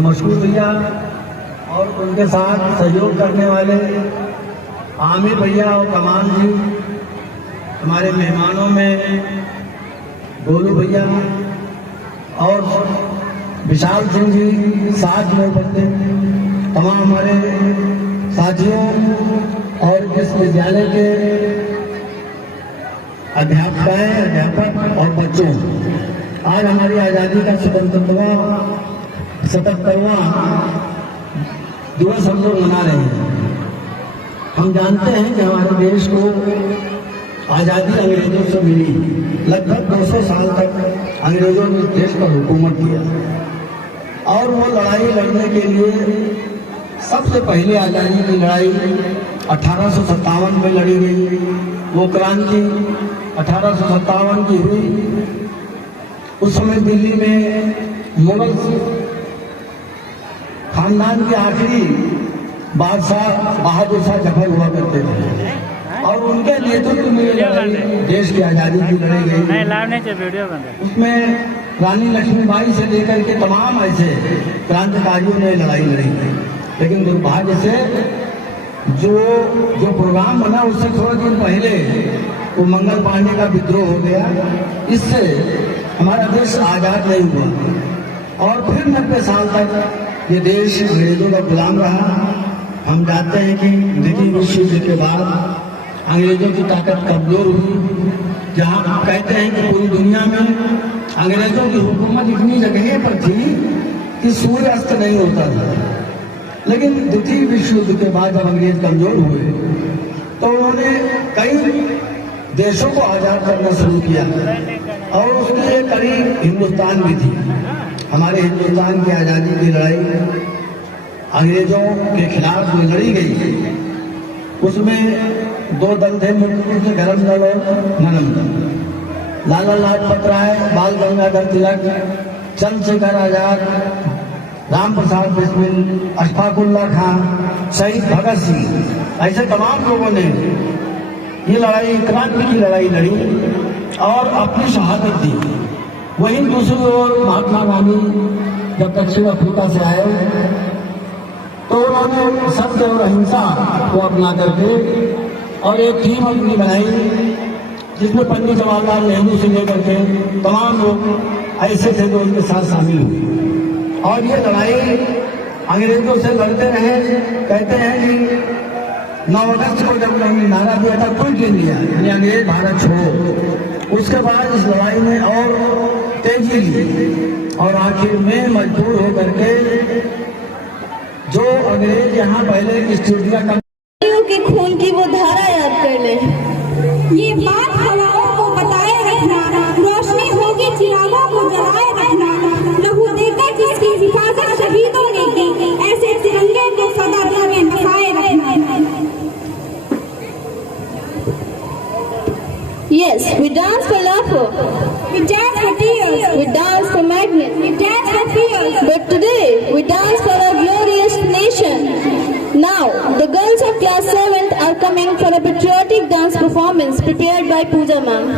मशहूर भैया और उनके साथ सहयोग करने वाले आमिर भैया और कमाल जी, हमारे मेहमानों में गोलू भैया और विशाल सिंह जी, साथ में उपस्थित तमाम हमारे साथियों और इस विद्यालय के अध्यापक और बच्चों, आज हमारी आज़ादी का 77वां दिवस हम लोग मना रहे हैं। हम जानते हैं कि हमारे देश को आज़ादी अंग्रेजों से मिली। लगभग 200 साल तक अंग्रेजों ने देश पर हुकूमत किया और वो लड़ाई लड़ने के लिए सबसे पहले आज़ादी की लड़ाई 1857 में लड़ी गई। वो क्रांति 1857 की हुई। उस समय दिल्ली में मुगल खानदान के आखिरी बादशाह बहादुर शाह जफर हुआ करते थे और उनके नेतृत्व में देश की आज़ादी की लड़ी गई। उसमें रानी लक्ष्मीबाई से लेकर के तमाम ऐसे क्रांतिकारियों ने लड़ाई लड़ी। लेकिन दुर्भाग्य से जो प्रोग्राम बना उससे थोड़े दिन पहले वो मंगल पांडे का विद्रोह हो गया। इससे हमारा देश आज़ाद नहीं हुआ और फिर 90 साल तक ये देश अंग्रेजों का गुलाम रहा। हम जानते हैं कि द्वितीय विश्व युद्ध के बाद अंग्रेजों की ताकत कमजोर हुई। जहां कहते हैं कि पूरी दुनिया में अंग्रेजों की हुकूमत इतनी जगह पर थी कि सूर्य अस्त नहीं होता था। लेकिन द्वितीय विश्व युद्ध के बाद जब अंग्रेज कमजोर हुए तो उन्होंने कई देशों को आज़ाद करना शुरू किया और उसमें एक करीब हिंदुस्तान भी थी। हमारे हिंदुस्तान की आज़ादी की लड़ाई अंग्रेजों के खिलाफ जो लड़ी गई उसमें दो दल थे, मुख्य से गरम दल और नरम दल। लाला लाजपत राय, बाल गंगाधर तिलक, चंद्रशेखर आजाद, राम प्रसाद बिस्मिल, अशफाकुल्ला खान, शहीद भगत सिंह, ऐसे तमाम लोगों ने ये लड़ाई क्रांति की लड़ाई लड़ी और अपनी शहादत दी। वहीं दूसरी ओर महात्मा गांधी जब दक्षिण अफ्रीका से आए तो उन्होंने सत्य और अहिंसा को अपना करके और एक टीम अपनी बनाई जिसमें पंडित जवाहरलाल नेहरू से लेकर के तमाम लोग ऐसे थे जो उनके साथ शामिल हुए और ये लड़ाई अंग्रेजों से लड़ते रहे। कहते हैं कि 9 अगस्त को जब उन्होंने नारा दिया था क्विट इंडिया यानी अंग्रेज भारत छोड़ो, उसके बाद इस लड़ाई में और तेजी ली और आखिर में मजबूर होकर के जो अंग्रेज यहाँ पहले ईस्ट इंडिया के खून की वो धारा याद कर ले। ये बात हवाओं को बताए रखना, रोशनी होगी चिरागों को जलाए रखना, लहू देकर जिसकी हिफाजत शहीदों ने की, ऐसे तिरंगे को सदा दिल में बसाए रखना। Yes, we dance for laughter. We dance for tears. We dance for madness. We dance for fears. But today, we dance for our glorious nation. Now, the girls of class 7th are coming for a patriotic dance performance prepared by Pooja ma'am.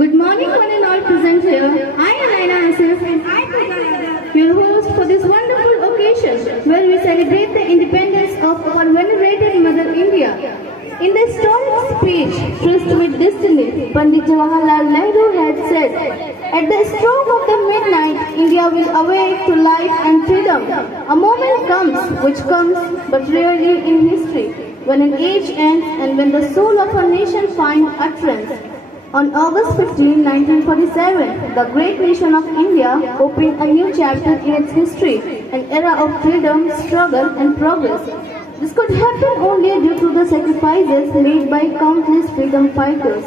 Good morning, one and all present here. I am Aina Asif and I am your host for this wonderful occasion where we celebrate the independence of our venerated Mother India. In the historic speech, Tryst with Destiny, Pandit Jawaharlal Nehru had said, "At the stroke of the midnight, India will awake to life and freedom. A moment comes, which comes but rarely in history, when an age ends and when the soul of a nation finds utterance." On August 15, 1947, the great nation of India opened a new chapter in its history, an era of freedom, struggle and progress. This could happen only due to the sacrifices made by countless freedom fighters.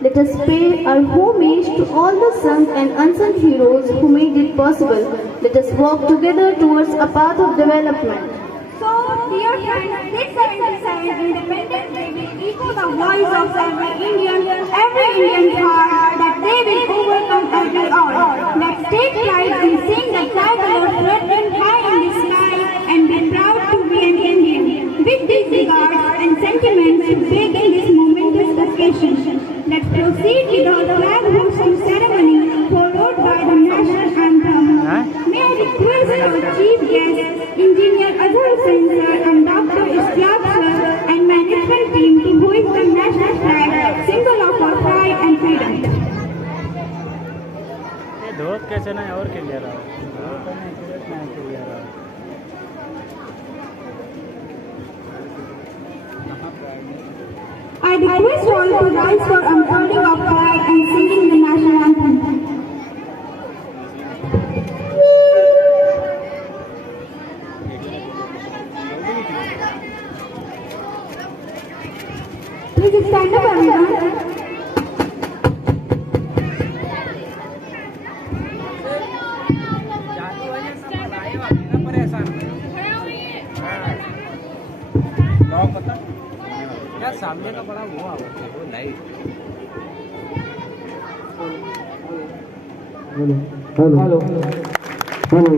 Let us pay our homage to all the sung and unsung heroes who made it possible. Let us work together towards a path of development. So, dear friends, this 77 Independence Day will echo the voice of every Indian's heart that they will overcome every odds. Let's take pride in seeing the tricolor floating high in the sky and be proud to be an Indian. With these regards and sentiments to begin this momentous occasion, let's proceed with our flag hosting ceremony followed by the national anthem. May I request our chief guest, Engineer Azhar Hussain sir and Dr. Ishtiaq sir and management team to hoist the national flag, symbol of our pride and freedom. ये धोत कैसे ना और के लिए रहा I request all to rise for unfurling of flag and singing the national anthem. Please stand up, everyone. क्या सामने का बड़ा वो आवाज है वो light hello hello hello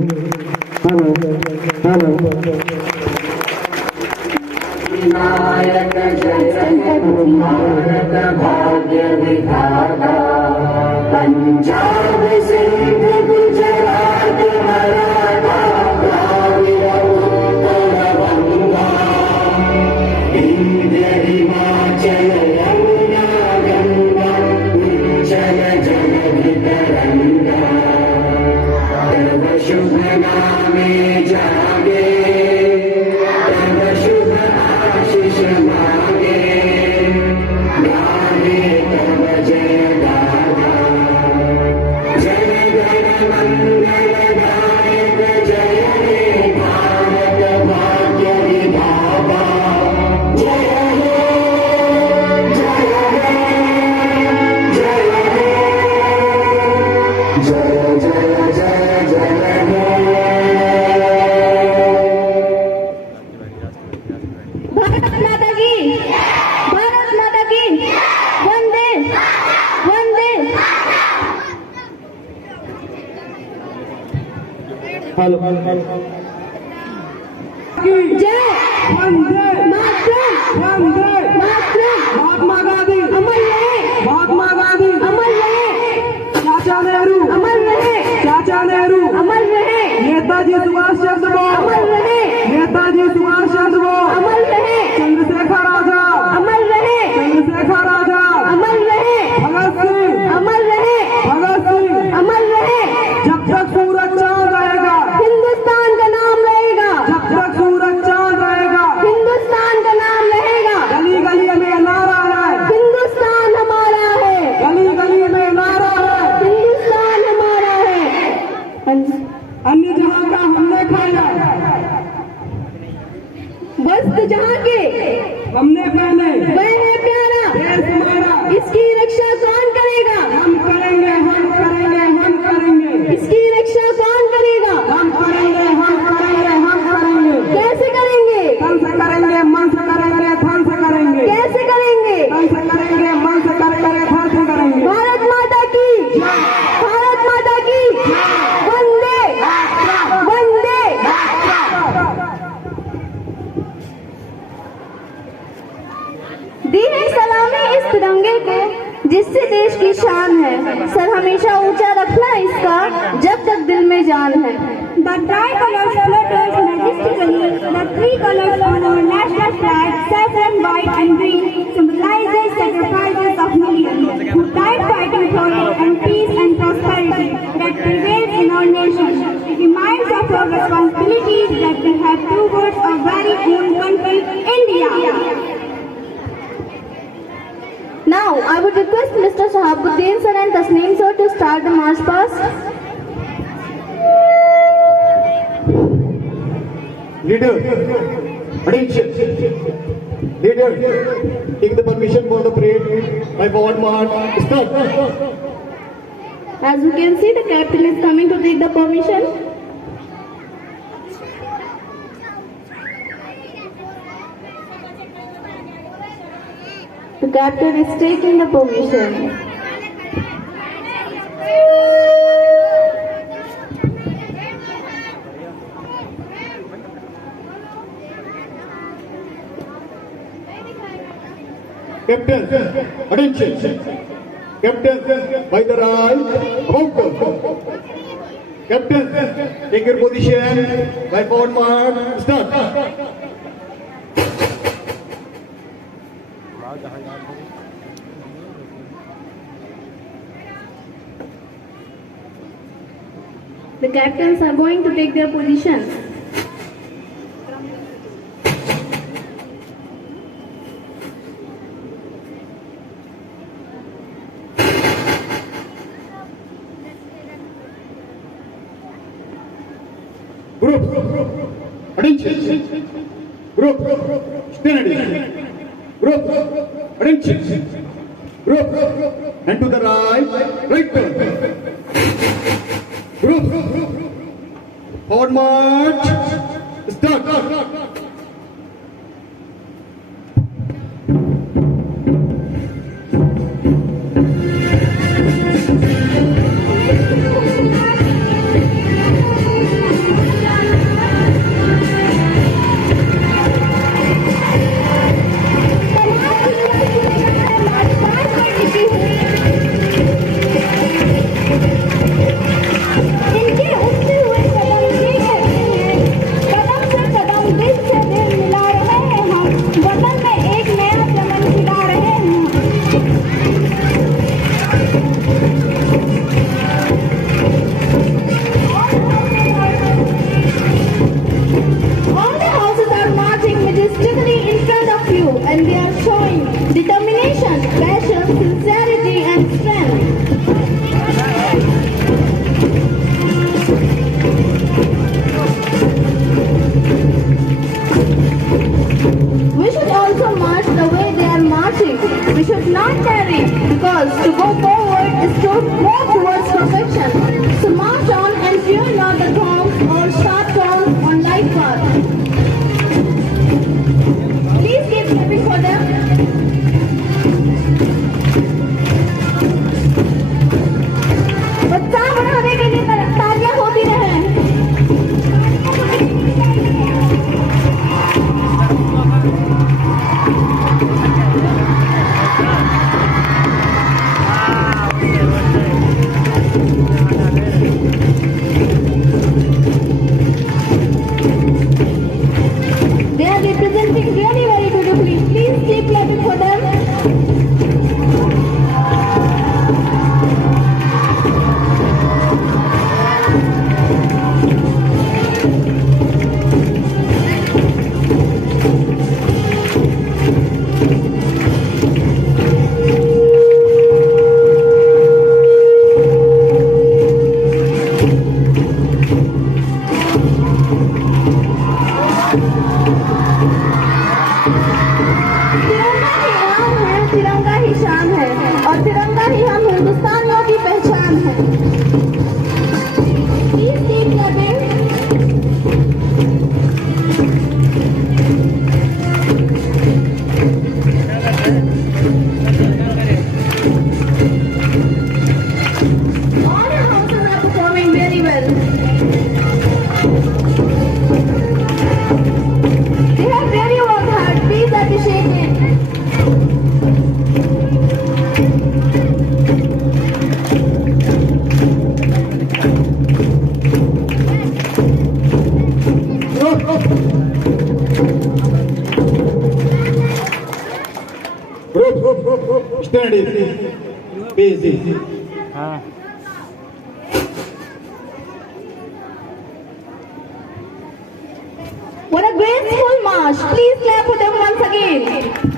hello Vinayak जय भारत भाग्य विधाता पंजाब सिंध गुजरात मराठा द्राविड़ उत्तर बंगा विंध्य हिमाचल यमुना गंगा उच्चल जलधि तरंगा तव शुभ नामे जागे तव शुभ भारत माता की, भारत माता की, वंदे वंदे। जय वंदे मातरम, वंदे मातरम, महात्मा गांधी, अमर रहे, महात्मा गांधी, अमर रहे, चाचा नेहरू, अमर रहे, चाचा नेहरू, अमर रहे, नेताजी सुभाष चंद्र बोस, अमर रहे, नेताजी सुभाष चंद्र बोस, अमर रहे, चंद्रशेखर आजाद, अमर रहे, चंद्रशेखर आजाद, अमर रहे, भगत सिंह, अमर रहे, भगत सिंह। अमर रहे। जब तक सूरज चांद रहेगा, हिंदुस्तान का नाम रहेगा, जब तक सूरज चांद रहेगा, हिंदुस्तान का नाम रहेगा। गली गली में नारा है, हिंदुस्तान हमारा है, गली गली में नारा है, हिंदुस्तान हमारा है। अन्य जहां का हमने खाया, वस्त्र जहाँ के हमने पहने, वह है प्यारा, देश हमारा, इसकी रक्षा कौन करेगा, हम करेंगे, हम करेंगे, हम करेंगे, इसकी रक्षा कौन करेगा, हम करेंगे, हम करेंगे, हम करेंगे, कैसे करेंगे, तन से करेंगे, मन से करेंगे, धन से करेंगे, कैसे करेंगे। तन से करेंगे, मन से करेंगे, धन से करेंगे। भारत माता की, भारत माता की, वंदे वंदे। दी है सलामी इस तिरंगे को जिससे देश की शान है, सर हमेशा ऊंचा रखना इसका जब तक दिल में जान है। The tricolor flutters majestically. The three colors on our national flag, saffron, white and green, symbolizes sacrifices of millions who died fighting for it and peace and prosperity that prevails in our nation. It reminds of our responsibilities that we have towards our very own country, India. Now I would request Mr. Shahabuddin sir and Tasneem sir to start the march past. Leader, attention. Leader, take the permission for the parade by forward march. Start. As you can see, the captain is coming to take the permission. The captain is taking the permission. Captain, attention. Captain, by the right, about. Captain, take your position by forward march. Start. The captains are going to take their positions. Group, attention. Group, stand ready. Group, attention. Group, and to the right turn. Group, forward march. Start. इनके उठते हुए कदम से कदम से कदम दिल से दिल मिला रहे हैं हम, वतन में एक नया चमन खिला रहे हैं। All the houses are marching majestically in front of you, and they are showing determination, passion, sincerity, and strength. We should also march the way they are marching. We should not tarry, because to go forward is to walk towards perfection. So march on and fear not the thorns or sharp thorns on life path. Please Stand easy. Be easy. हाँ What a graceful march. Please clap for them once again.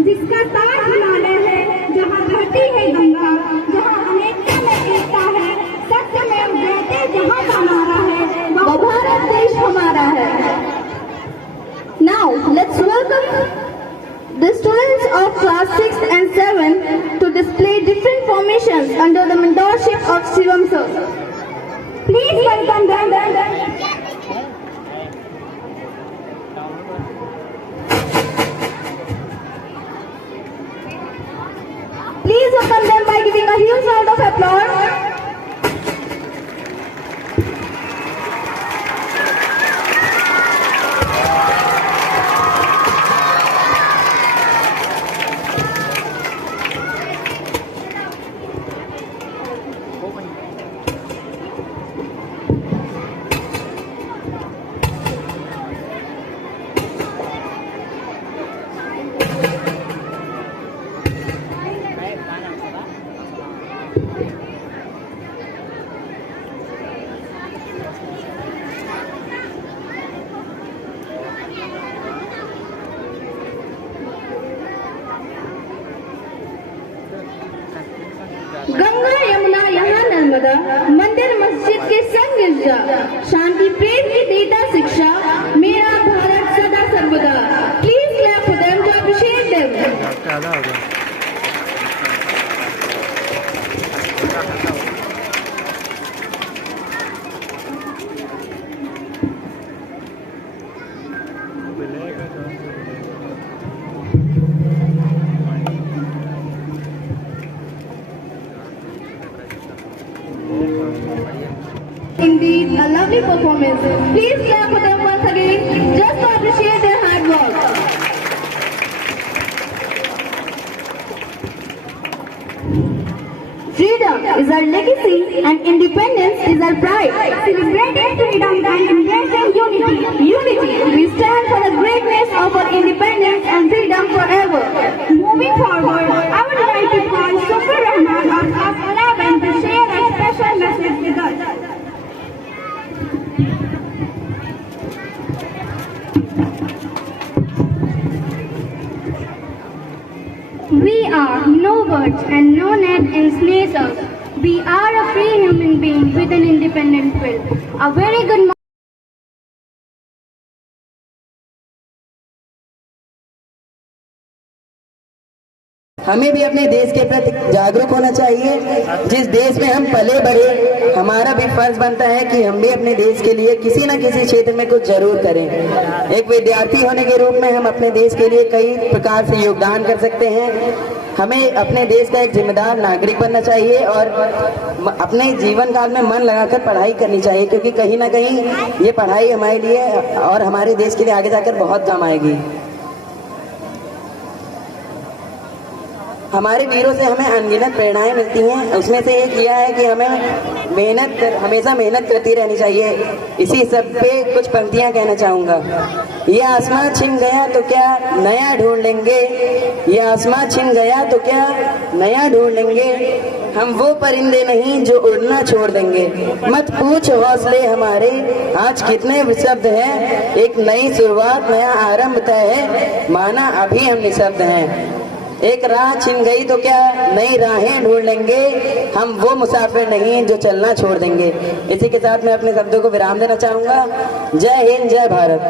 जिसका ताज हिमालय है, जहाँ बहती है गंगा, जहाँ अनेकता में एकता है, सत्य में जयते जहाँ हमारा है, वो भारत देश हमारा है. Now let's welcome the students of class 6 and 7 to display different formations under the mentorship of Shivam sir. Please welcome them. Please welcome them by giving a huge round of applause. Ganga यमुना यहाँ नर्मदा, मंदिर मस्जिद के संग गिरजा, शांति प्रेम की देता शिक्षा, मेरा भारत सदा सर्वदा. Please clap for them to appreciate them. ज़्यादा हो गया Indeed, a lovely performance. Please clap for them once again, just to appreciate their hard work. Freedom is our legacy and independence is our pride. Celebrating freedom and embracing unity. Unity, we stand for the greatness of our independence and freedom forever. Moving forward, I would like to call Super Rahman of class 11 to share a special message with us. We are no birds and no net ensnares us. We are a free human being with an independent will. A very good morning. हमें भी अपने देश के प्रति जागरूक होना चाहिए। जिस देश में हम पले बढ़े, हमारा भी फर्ज बनता है कि हम भी अपने देश के लिए किसी न किसी क्षेत्र में कुछ जरूर करें। एक विद्यार्थी होने के रूप में हम अपने देश के लिए कई प्रकार से योगदान कर सकते हैं। हमें अपने देश का एक जिम्मेदार नागरिक बनना चाहिए और अपने जीवन काल में मन लगाकर पढ़ाई करनी चाहिए, क्योंकि कहीं ना कहीं ये पढ़ाई हमारे लिए और हमारे देश के लिए आगे जाकर बहुत काम आएगी। हमारे वीरों से हमें अनगिनत प्रेरणाएं मिलती हैं। उसमें से एक यह है कि हमें हमेशा मेहनत करती रहनी चाहिए। इसी सब पे कुछ पंक्तियां कहना चाहूँगा। ये आसमां छिन गया तो क्या नया ढूंढ लेंगे, ये आसमां छिन गया तो क्या नया ढूंढ लेंगे, हम वो परिंदे नहीं जो उड़ना छोड़ देंगे। मत पूछ हौसले हमारे आज कितने विशब्द हैं, एक नई शुरुआत नया आरंभ तय है, माना अभी हम निशब्द हैं। एक राह छिन गई तो क्या नई राहें ढूंढ लेंगे, हम वो मुसाफिर नहीं जो चलना छोड़ देंगे। इसी के साथ मैं अपने शब्दों को विराम देना चाहूँगा। जय हिंद, जय Bharat.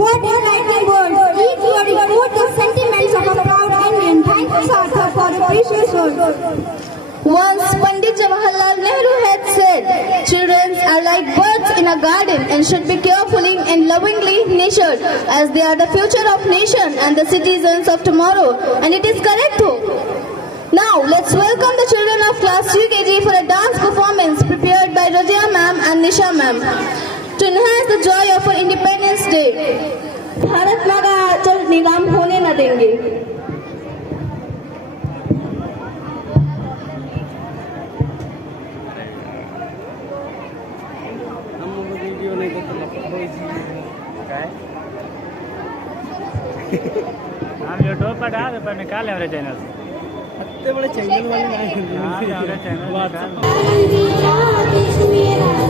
What enlightening words! Each word echoed the sentiments of a proud Indian. Thank you, Sarthak, for the precious words. Once Pandit Jawaharlal Nehru had said, children are like birds in a garden and should be carefully and lovingly nurtured, as they are the future of nation and the citizens of tomorrow. And it is correct too. Now, let's welcome the children of class UKG for a dance performance prepared by Rajia ma'am and Nisha ma'am to enhance the joy of our Independence Day. Bharat माँ का आंचल नीलाम होने न देंगे। हम यूट्यूब पर डाल पर निकाले हमारे चैनल से इतने बड़े चैनल वाले चैनल